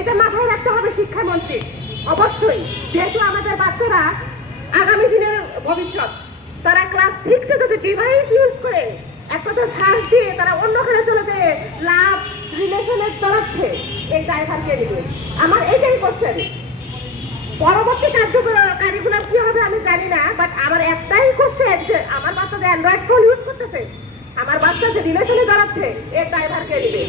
এটা মাথায় রাখতে হবে শিক্ষামন্ত্রী অবশ্যই, যেহেতু আমাদের বাচ্চারা আগামী দিনের ভবিষ্যৎ। তারা ক্লাস 6-এ যদি ডিভাইস ইউজ করে একটা সার্চ দিয়ে তারা অন্যখানে চলে যায়, লাভ রিলেশনে চলাচ্ছে, এই ড্রাইভার কে নেবে? আমার এটাই কোশ্চেন। পরবর্তী কারিকুলাম কি হবে আমি জানি না, বাট আমার একটাই কোশ্চেন যে আমার বাচ্চা যে অ্যান্ড্রয়েড ফোন ইউজ করতেছে, আমার বাচ্চা যে রিলেশনে দাঁড়াচ্ছে, এই ড্রাইভার কে নেবে?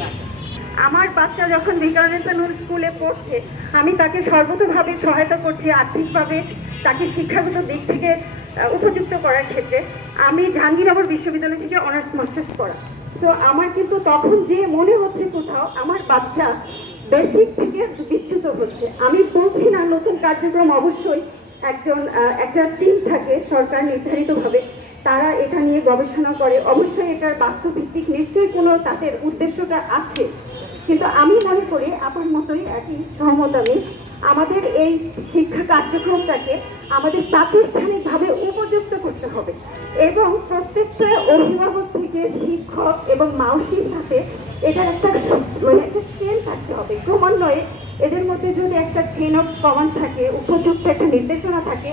আমার বাচ্চা যখন ভিকারুননিসা নূর স্কুলে পড়ছে, আমি তাকে সর্বতোভাবে সহায়তা করছি আর্থিকভাবে, তাকে শিক্ষাগত দিক থেকে উপযুক্ত করার ক্ষেত্রে। আমি জাহাঙ্গীরনগর বিশ্ববিদ্যালয় থেকে অনার্স মাস্টার্স করা। তো আমার কিন্তু তখন যে মনে হচ্ছে কোথাও আমার বাচ্চা বেসিক থেকে বিচ্যুত হচ্ছে। আমি বলছি না নতুন কার্যক্রম অবশ্যই একটা টিম থাকে সরকার নির্ধারিতভাবে, তারা এটা নিয়ে গবেষণা করে, অবশ্যই এটার বাস্তবভিত্তিক নিশ্চয়ই কোনো তাদের উদ্দেশ্যটা আছে। কিন্তু আমি মনে করি আপনার মতোই একই সহমত আমি, আমাদের এই শিক্ষা কার্যক্রমটাকে আমাদের প্রাতিষ্ঠানিকভাবে উপযুক্ত করতে হবে এবং প্রত্যেকটা অভিভাবক থেকে শিক্ষক এবং মাউসির সাথে এটার একটা চেন থাকতে হবে। ক্রমান্বয়ে এদের মধ্যে যদি একটা চেন অফ কমান্ড থাকে, উপযুক্ত একটা নির্দেশনা থাকে,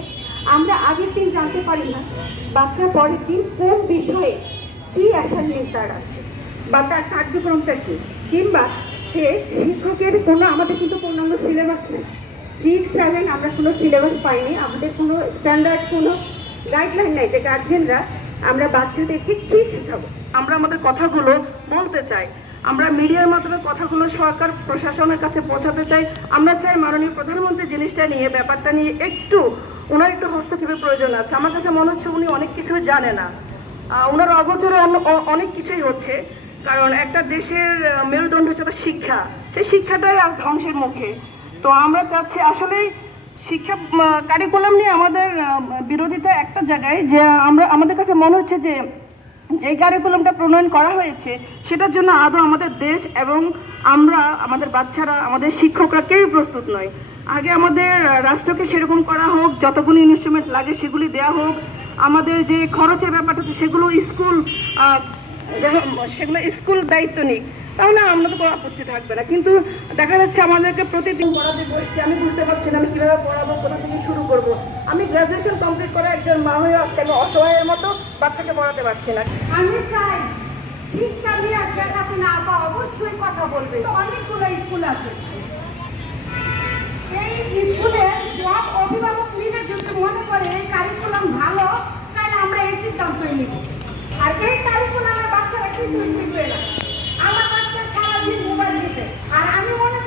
আমরা আগের দিন জানতে পারি না বাচ্চা পরের দিন কোন বিষয়ে কি অ্যাসাইনমেন্ট তার আছে বা তার কার্যক্রমটা কি, কিংবা সে শিক্ষকের কোনো, আমাদের কিন্তু পূর্ণাঙ্গ সিলেবাস নেই, 6-7 আমরা কোনো সিলেবাস পাইনি, আমাদের কোনো স্ট্যান্ডার্ড কোনো গাইডলাইন নেই যে গার্জেনরা আমরা বাচ্চাদেরকে কী শেখাবো। আমরা আমাদের কথাগুলো বলতে চাই, আমরা মিডিয়ার মাধ্যমে কথাগুলো সরকার প্রশাসনের কাছে পৌঁছাতে চাই। আমরা চাই মাননীয় প্রধানমন্ত্রী জিনিসটা নিয়ে, ব্যাপারটা নিয়ে ওনার একটু হস্তক্ষেপের প্রয়োজন আছে। আমার কাছে মনে হচ্ছে উনি অনেক কিছুই জানে না, ওনার অগোচরে অনেক কিছুই হচ্ছে। কারণ একটা দেশের মেরুদণ্ড হচ্ছে তার শিক্ষা, সেই শিক্ষাটাই আজ ধ্বংসের মুখে। তো আমরা চাচ্ছি আসলে শিক্ষা কারিকুলাম নিয়ে আমাদের বিরোধিতা একটা জায়গায়, যে আমাদের কাছে মনে হচ্ছে যে কারিকুলামটা প্রণয়ন করা হয়েছে সেটার জন্য আদৌ আমাদের দেশ এবং আমাদের বাচ্চারা, আমাদের শিক্ষকরা কেউই প্রস্তুত নয়। আগে আমাদের রাষ্ট্রকে সেরকম করা হোক, যতগুলো ইনস্ট্রুমেন্ট লাগে সেগুলি দেওয়া হোক, আমাদের যে খরচের ব্যাপারটা সেগুলো স্কুল দায়িত্ব নিক, তাহলে আমরা তো কোনো আপত্তি থাকবে না। কিন্তু দেখা যাচ্ছে আমাদেরকে প্রতিদিন পড়াতে বসছে, আমি বুঝতে পারছি না আমি কীভাবে পড়াবো, কোথা থেকে শুরু করব। আমি গ্রাজুয়েশন কমপ্লিট করে একজন মা হয়ে আজকে আমি অসহায়ের মতো বাচ্চাকে পড়াতে পারছি না। আমি চাই শিক্ষা নিয়ে আজকের কাছে না বা অবশ্যই কথা বলবে। অনেকগুলো স্কুল আছে, এই স্কুলে সব অভিভাবক মিলে যদি মনে করে এই কারিকুলাম ভালো, তাহলে আমরা এই সিদ্ধান্তই নিব। আর এই কারিকুলামের বাচ্চারা কিছুই শিখবে না। আমার বাচ্চা সারাদিন মোবাইল দিতে, আর আমি মনে